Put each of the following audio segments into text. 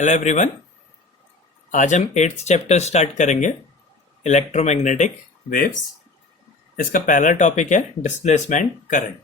Hello everyone. आज हम 8th chapter start करेंगे, इलेक्ट्रोमैग्नेटिक वेव्स। इसका पहला टॉपिक है डिस्प्लेसमेंट करंट।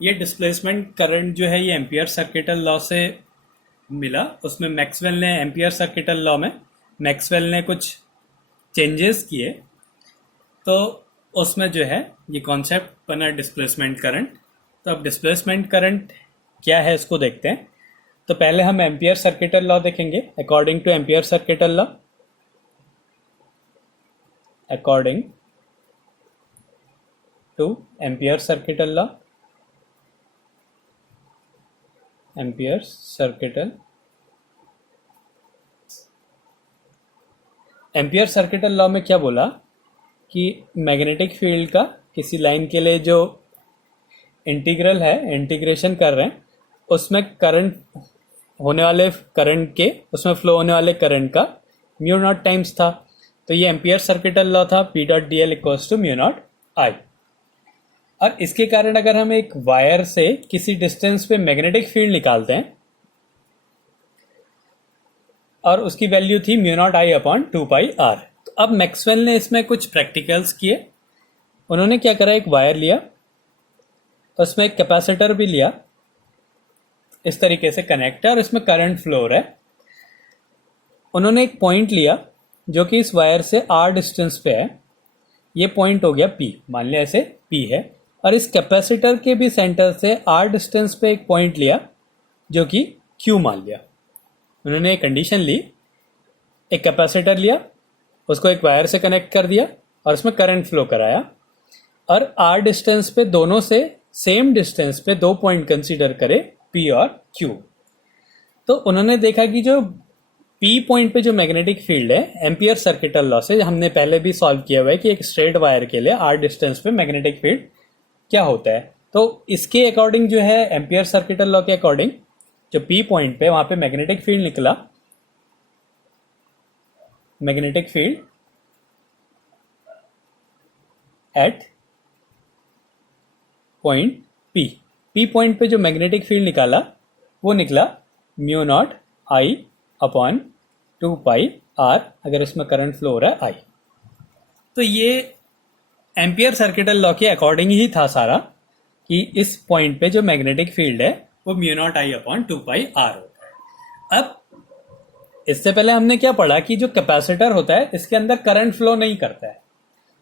ये डिस्प्लेसमेंट करंट जो है ये एम्पियर सर्किटल लॉ से मिला। उसमें मैक्सवेल ने एम्पियर सर्किटल लॉ में मैक्सवेल ने कुछ चेंजेस किए, तो उसमें जो है ये कॉन्सेप्ट बना डिस्प्लेसमेंट करंट। तो अब डिस्प्लेसमेंट करंट क्या है इसको देखते हैं। तो पहले हम एम्पियर सर्किटल लॉ देखेंगे। According two ampere circuital law, according two ampere circuital law, ampere circuital law में क्या बोला कि मैग्नेटिक फील्ड का किसी लाइन के लिए जो इंटीग्रल है, इंटीग्रेशन कर रहे हैं, उसमें करंट होने वाले करंट के, उसमें फ्लो होने वाले करंट का म्यू नॉट टाइम्स था। तो ये एम्पियर सर्किटल लॉ था, P dot D L equals to mu naught I. और इसके कारण अगर हम एक वायर से किसी डिस्टेंस पे मैग्नेटिक फील्ड निकालते हैं और उसकी वैल्यू थी mu naught I upon 2 pi R. तो अब मैक्सवेल ने इसमें कुछ प्रैक्टिकल्स किए। उन्होंने क्या करा, एक वायर लिया, उसमें एक कैपेसिटर भी लिया, इस तरीके से कनेक्ट है और इसमें करंट फ्लो हो रहा है। उन्होंने एक पॉइंट लिया जो कि इस वायर से आर डिस्टेंस पे है। ये पॉइंट हो गया पी, मान लिया ऐसे पी है। और इस कैपेसिटर के भी सेंटर से आर डिस्टेंस पे एक पॉइंट लिया जो कि क्यू मान लिया। उन्होंने एक कंडीशन ली, एक कैपेसिटर लिया, उसको एक वायर से कनेक्ट कर दिया और उसमें करंट फ्लो कराया। और आर डिस्टेंस पे दोनों से सेम डिस्टेंस पे दो पॉइंट कंसीडर करे, पी और क्यू। तो उन्होंने देखा कि जो पी पॉइंट पे जो मैग्नेटिक फील्ड है, एम्पियर सर्किटल लॉ से हमने पहले भी सॉल्व किया हुआ है कि एक स्ट्रेट वायर के लिए आर डिस्टेंस पे मैग्नेटिक फील्ड क्या होता है। तो इसके अकॉर्डिंग जो है, एम्पियर सर्किटल लॉ के अकॉर्डिंग जो पी पॉइंट पे वहां पे मैग्नेटिक फील्ड निकला, magnetic field at point P, P point पे जो मैग्नेटिक फील्ड निकाला वो निकला mu naught I upon 2 pi R, अगर उसमें करंट फ्लो हो रहा है आई। तो ये एम्पियर सर्किटल लॉ के अकॉर्डिंग ही था सारा, कि इस पॉइंट पे जो मैग्नेटिक फील्ड है वो mu naught I upon 2 pi R होता है। अब इससे पहले हमने क्या पढ़ा कि जो कैपेसिटर होता है इसके अंदर करंट फ्लो नहीं करता है,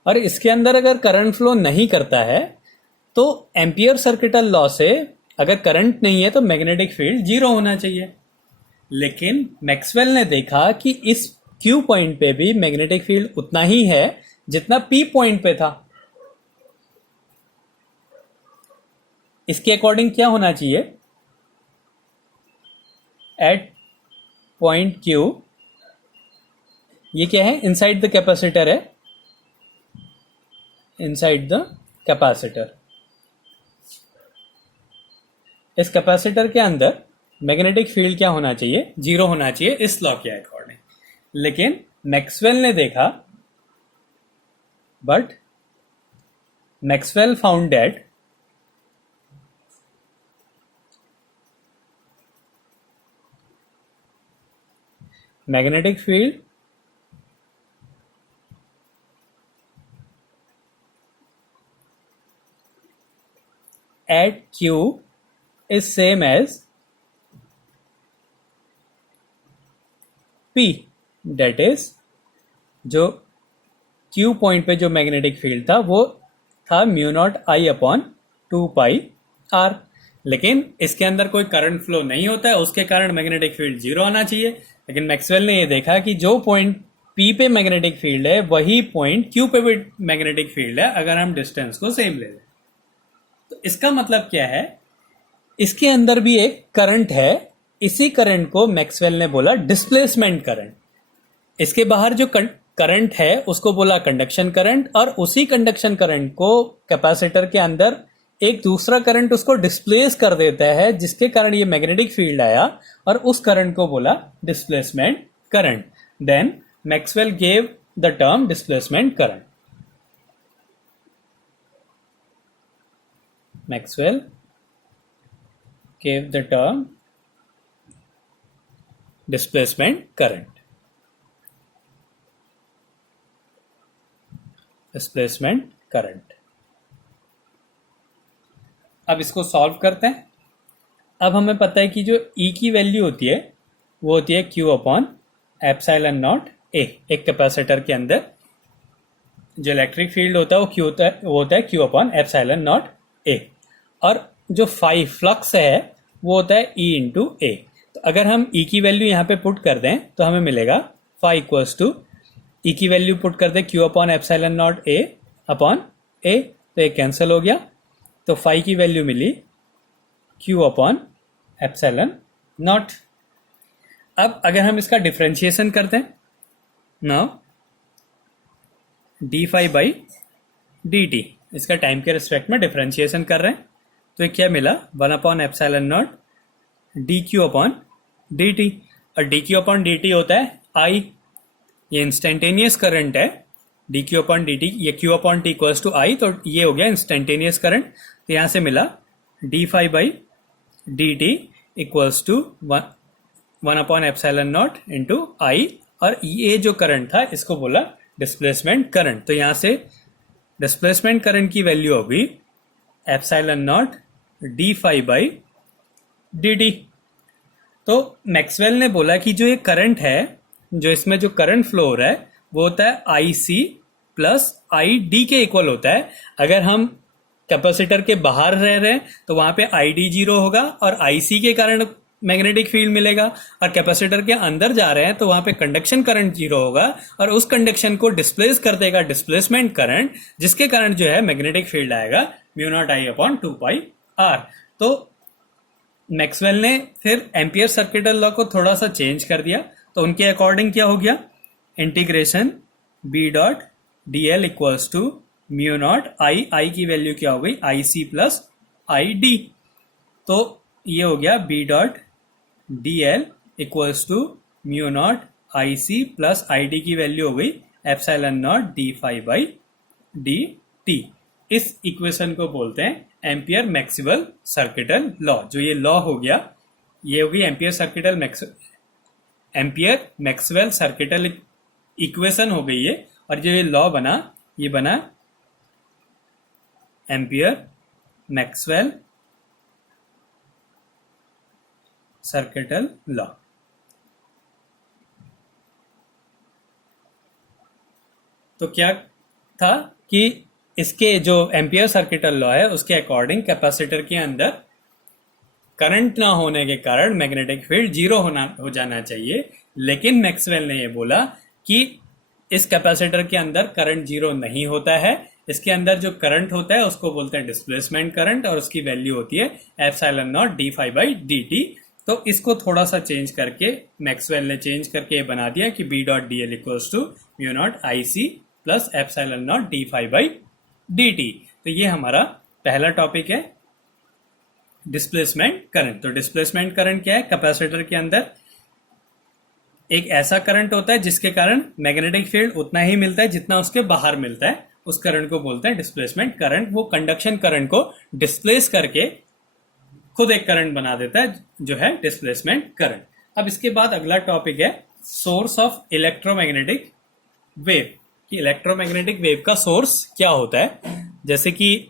और इसके अंदर अगर करंट फ्लो नहीं करता है तो एम्पियर सर्किटल लॉ से अगर करंट नहीं है तो मैग्नेटिक फील्ड जीरो होना चाहिए। लेकिन मैक्सवेल ने देखा कि इस क्यू पॉइंट पे भी मैग्नेटिक फील्ड उतना ही है जितना पी पॉइंट पे था। इसके अकॉर्डिंग क्या होना चाहिए, एट पॉइंट क्यू, ये क्या है, इनसाइड द कैपेसिटर है, इनसाइड द कैपेसिटर। इस कैपेसिटर के अंदर मैग्नेटिक फील्ड क्या होना चाहिए, जीरो होना चाहिए इस लॉ के अकॉर्डिंग। लेकिन मैक्सवेल ने देखा, but Maxwell found that magnetic field at Q is same as P, that is जो Q पॉइंट पे जो मैग्नेटिक फील्ड था वो था mu naught I upon 2 pi R. लेकिन इसके अंदर कोई करंट फ्लो नहीं होता है, उसके कारण मैग्नेटिक फील्ड जीरो आना चाहिए। लेकिन मैक्सवेल ने ये देखा कि जो पॉइंट P पे मैग्नेटिक फील्ड है वही पॉइंट Q पे भी मैग्नेटिक फील्ड है, अगर हम डिस्टेंस को सेम ले लें। तो इसका मतलब क्या है, इसके अंदर भी एक करंट है। इसी करंट को मैक्सवेल ने बोला डिस्प्लेसमेंट करंट। इसके बाहर जो करंट है उसको बोला कंडक्शन करंट, और उसी कंडक्शन करंट को कैपेसिटर के अंदर एक दूसरा करंट उसको डिस्प्लेस कर देता है, जिसके कारण ये मैग्नेटिक फील्ड आया, और उस करंट को बोला displacement current. Then Maxwell gave the term displacement current. Maxwell gave the term displacement current. Displacement current. अब इसको सॉल्व करते हैं। अब हमें पता है कि जो E की वैल्यू होती है वो होती है Q upon epsilon naught A। एक कैपेसिटर के अंदर जो इलेक्ट्रिक फील्ड होता है वो होता है Q upon epsilon naught A। और जो फाई फ्लक्स है वो होता है E इंटू A। तो अगर हम E की वैल्यू यहाँ पे पुट कर दें तो हमें मिलेगा फाई इक्वल्स टू E की वैल्यू पुट कर दें Q upon epsilon naught A upon A, तो ये कैंसिल हो गया। तो फाई की वैल्यू मिली Q अपॉन एप्सिलॉन नॉट। अब अगर हम इसका डिफरेंशिएशन करते हैं, now D phi by D T, इसका टाइम के रिस्पेक्ट में डिफरेंशिएशन कर रहे हैं, तो ये क्या मिला 1 upon epsilon naught D Q upon D T. और D Q upon D T होता है आई, ये इंस्टेंटेनियस करंट है। D Q upon D T, ये Q upon T equals to I, तो ये हो गया इंस्टेंटेनियस करंट। तो यहाँ से मिला D phi by D T equals to 1 upon epsilon naught into I. और ये जो करंट था इसको बोला डिस्प्लेसमेंट करंट। तो यहाँ से डिस्प्लेसमेंट करंट की वैल्यू होगी epsilon naught D phi by D T. तो मैक्सवेल ने बोला कि जो ये करंट है, जो इसमें जो करंट फ्लो हो रहा है वो होता है आई सी प्लस आई डी के इक्वल होता है। अगर हम कैपेसिटर के बाहर रह रहे हैं तो वहां पे आई डी जीरो होगा और आई सी के कारण मैग्नेटिक फील्ड मिलेगा, और कैपेसिटर के अंदर जा रहे हैं तो वहां पे कंडक्शन करंट जीरो होगा और उस कंडक्शन को डिस्प्लेस कर देगा डिस्प्लेसमेंट करंट, जिसके कारण जो है मैग्नेटिक फील्ड आएगा mu naught I upon 2 pi R. तो मैक्सवेल ने फिर एम्पियर सर्किटल लॉ को थोड़ा सा चेंज कर दिया। तो उनके अकॉर्डिंग क्या हो गया, integration B dot D L equals to mu naught I, I की वैल्यू क्या हो गई आई सी प्लस आई डी। तो ये हो गया B dot D L equals to mu naught I C plus I D की वैल्यू हो गई epsilon naught D phi by D T. इस इक्वेशन को बोलते हैं एम्पियर मैक्सवेल सर्किटल लॉ। जो ये लॉ हो गया ये होगी एम्पियर मैक्सवेल सर्किटल इक्वेशन हो गई है। और जो ये लॉ बना ये बना एम्पियर मैक्सवेल सर्किटल लॉ। तो क्या था कि इसके जो एम्पियर सर्किटल लॉ है उसके अकॉर्डिंग कैपेसिटर के अंदर करंट ना होने के कारण मैग्नेटिक फील्ड जीरो हो जाना चाहिए। लेकिन मैक्सवेल ने ये बोला कि इस कैपेसिटर के अंदर करंट जीरो नहीं होता है, इसके अंदर जो करंट होता है उसको बोलते हैं डिस्प्लेसमेंट करंट और उसकी वैल्यू होती है epsilon naught D phi by D T. तो इसको थोड़ा सा चेंज करके मैक्सवेल ने चेंज करके बना दिया कि B dot D L equals to mu naught I C plus epsilon naught D phi by D T. तो ये हमारा पहला टॉपिक है डिस्प्लेसमेंट करंट। तो डिस्प्लेसमेंट करंट क्या है, कैपेसिटर के अंदर एक ऐसा करंट होता है जिसके कारण मैग्नेटिक फील्ड उतना ही मिलता है जितना उसके बाहर मिलता है, उस करंट को बोलते हैं डिस्प्लेसमेंट करंट। वो कंडक्शन करंट को डिस्प्लेस करके खुद एक करंट बना देता है जो है डिस्प्लेसमेंट करंट। अब इसके बाद अगला टॉपिक है सोर्स ऑफ इलेक्ट्रोमैग्नेटिक वेव, कि इलेक्ट्रोमैग्नेटिक वेव का सोर्स क्या होता है। जैसे कि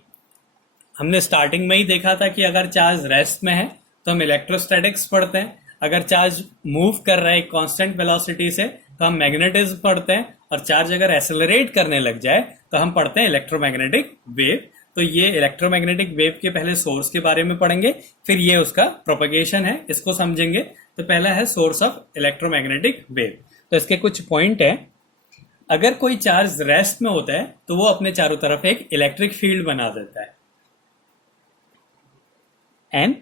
हमने स्टार्टिंग में ही देखा था कि अगर चार्ज रेस्ट में है तो हम इलेक्ट्रोस्टैटिक्स पढ़ते हैं, अगर चार्ज मूव कर रहा है कांस्टेंट वेलोसिटी से तो हम मैग्नेटिज्म पढ़ते हैं, और चार्ज अगर एक्सेलरेट करने लग जाए तो हम पढ़ते हैं इलेक्ट्रोमैग्नेटिक वेव। तो ये इलेक्ट्रोमैग्नेटिक वेव के पहले सोर्स के बारे में पढ़ेंगे, फिर ये उसका प्रोपगेशन है इसको समझेंगे। तो पहला है सोर्स ऑफ इलेक्ट्रोमैग्नेटिक वेव। तो इसके कुछ पॉइंट है। अगर कोई चार्ज रेस्ट में होता है तो वो अपने चारों तरफ एक इलेक्ट्रिक फील्ड बना देता है। An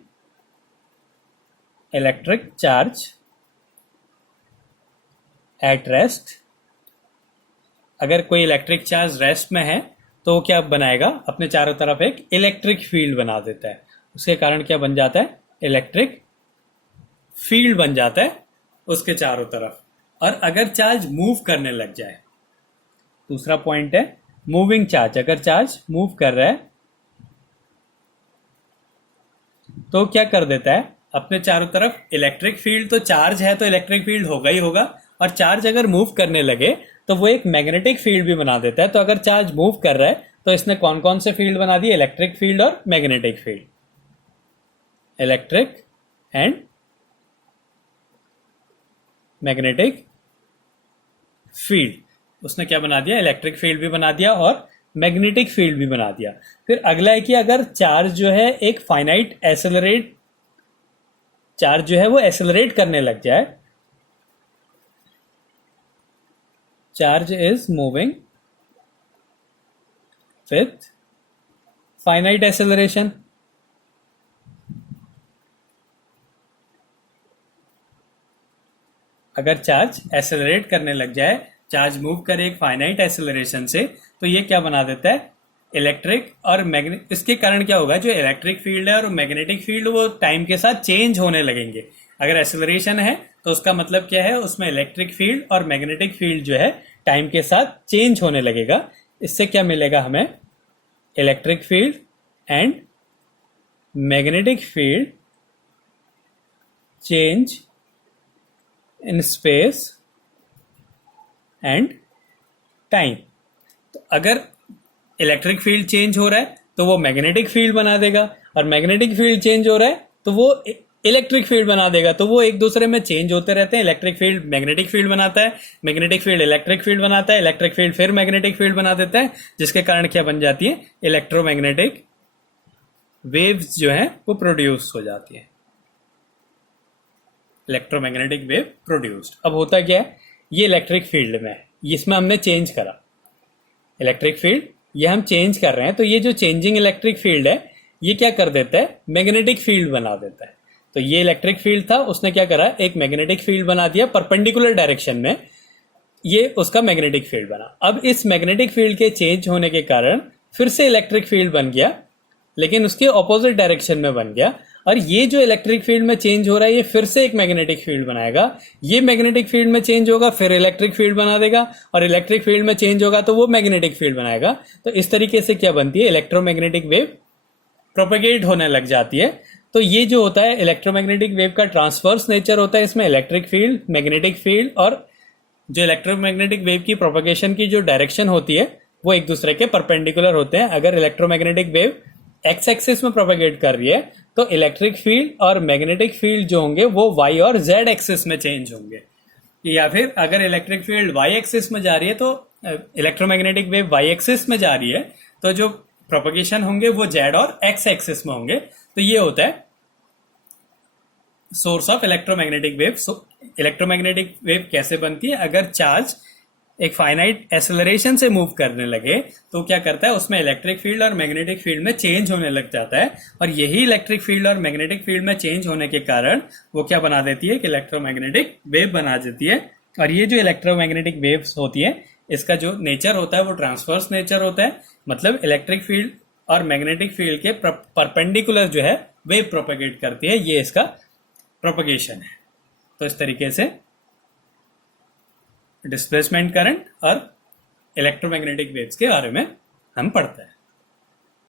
electric charge at rest, अगर कोई इलेक्ट्रिक चार्ज रेस्ट में है तो वो क्या बनाएगा, अपने चारों तरफ एक इलेक्ट्रिक फील्ड बना देता है। उसके कारण क्या बन जाता है, इलेक्ट्रिक फील्ड बन जाता है उसके चारों तरफ। और अगर चार्ज मूव करने लग जाए, दूसरा पॉइंट है मूविंग चार्ज, अगर चार्ज मूव कर रहा है तो क्या कर देता है, अपने चारों तरफ इलेक्ट्रिक फील्ड, तो चार्ज है तो इलेक्ट्रिक फील्ड होगा ही होगा, और चार्ज अगर मूव करने लगे तो वो एक मैग्नेटिक फील्ड भी बना देता है। तो अगर चार्ज मूव कर रहा है तो इसने कौन कौन से फील्ड बना दिए? इलेक्ट्रिक फील्ड और magnetic field. Electric and magnetic field उसने क्या बना दिया? इलेक्ट्रिक फील्ड भी बना दिया और मैग्नेटिक फील्ड भी बना दिया। फिर अगला है कि अगर चार्ज जो है एक फाइनाइट एसेलरेट, चार्ज जो है वो एसेलरेट करने लग जाए, charge is moving with finite acceleration. अगर चार्ज एसेलरेट करने लग जाए, चार्ज मूव करे एक फाइनाइट एसेलरेशन से, तो ये क्या बना देता है? इलेक्ट्रिक और मैग्नेटिक। इसके कारण क्या होगा? जो इलेक्ट्रिक फील्ड है और मैग्नेटिक फील्ड वो टाइम के साथ चेंज होने लगेंगे। अगर एसेलरेशन है तो उसका मतलब क्या है? उसमें इलेक्ट्रिक फील्ड और मैग्नेटिक फील्ड जो है टाइम के साथ चेंज होने लगेगा। इससे क्या मिलेगा हमें? Electric field and magnetic field change in space and time. तो अगर इलेक्ट्रिक फील्ड चेंज हो रहा है तो वो मैग्नेटिक फील्ड बना देगा, और मैग्नेटिक फील्ड चेंज हो रहा है तो वो इलेक्ट्रिक फील्ड बना देगा। तो वो एक दूसरे में चेंज होते रहते हैं। इलेक्ट्रिक फील्ड मैग्नेटिक फील्ड बनाता है, मैग्नेटिक फील्ड इलेक्ट्रिक फील्ड बनाता है, इलेक्ट्रिक फील्ड फिर मैग्नेटिक फील्ड बना देता है, जिसके कारण क्या बन जाती है? इलेक्ट्रोमैग्नेटिक वेव्स जो है वो प्रोड्यूस हो जाती है। Electromagnetic wave produced. अब होता क्या है? ये इलेक्ट्रिक फील्ड में है, इसमें हमने चेंज करा इलेक्ट्रिक फील्ड, ये हम चेंज कर रहे हैं। तो ये जो चेंजिंग इलेक्ट्रिक फील्ड है ये क्या कर देता है? मैग्नेटिक फील्ड बना देता है। तो ये इलेक्ट्रिक फील्ड था, उसने क्या करा? एक मैग्नेटिक फील्ड बना दिया परपेंडिकुलर डायरेक्शन में, ये उसका मैग्नेटिक फील्ड बना। अब इस मैग्नेटिक फील्ड के चेंज होने के कारण फिर से इलेक्ट्रिक फील्ड बन गया, लेकिन उसके ऑपोजिट डायरेक्शन में बन गया। और ये जो इलेक्ट्रिक फील्ड में चेंज हो रहा है ये फिर से एक मैग्नेटिक फील्ड बनाएगा। ये मैग्नेटिक फील्ड में चेंज होगा, फिर इलेक्ट्रिक फील्ड बना देगा, और इलेक्ट्रिक फील्ड में चेंज होगा तो वो मैग्नेटिक फील्ड बनाएगा। तो इस तरीके से क्या बनती है? इलेक्ट्रोमैग्नेटिक वेव प्रोपेगेट होने लग जाती है। तो ये जो होता है इलेक्ट्रोमैग्नेटिक वेव का ट्रांसवर्स नेचर होता है। इसमें इलेक्ट्रिक फील्ड, मैग्नेटिक फील्ड और जो इलेक्ट्रोमैग्नेटिक वेव की प्रोपेगेशन की जो डायरेक्शन होती है वो एक दूसरे के परपेंडिकुलर होते हैं। अगर इलेक्ट्रोमैग्नेटिक वेव एक्स एक्सिस में प्रोपेगेट कर रही है तो इलेक्ट्रिक फील्ड और मैग्नेटिक फील्ड जो होंगे वो वाई और जेड एक्सिस में चेंज होंगे। या फिर अगर इलेक्ट्रिक फील्ड वाई एक्सिस में जा रही है तो इलेक्ट्रोमैग्नेटिक वेव वाई एक्सिस में जा रही है, तो जो प्रोपेगेशन होंगे वो जेड और एक्स एक्सिस में होंगे। तो ये होता है source of electromagnetic wave. Electromagnetic wave कैसे बनती है? अगर चार्ज एक फाइनाइट एसेलरेशन से मूव करने लगे तो क्या करता है? उसमें इलेक्ट्रिक फील्ड और मैग्नेटिक फील्ड में चेंज होने लग जाता है, और यही इलेक्ट्रिक फील्ड और मैग्नेटिक फील्ड में चेंज होने के कारण वो क्या बना देती है? कि इलेक्ट्रोमैग्नेटिक वेव बना देती है। और ये जो इलेक्ट्रोमैग्नेटिक वेव्स होती है इसका जो नेचर होता है वो ट्रांसवर्स नेचर होता है, मतलब इलेक्ट्रिक फील्ड और मैग्नेटिक फील्ड के परपेंडिकुलर जो है वेव प्रोपेगेट करती है, ये इसका प्रोपेगेशन है। तो इस तरीके से डिस्प्लेसमेंट करंट और इलेक्ट्रोमैग्नेटिक वेव्स के बारे में हम पढ़ते हैं।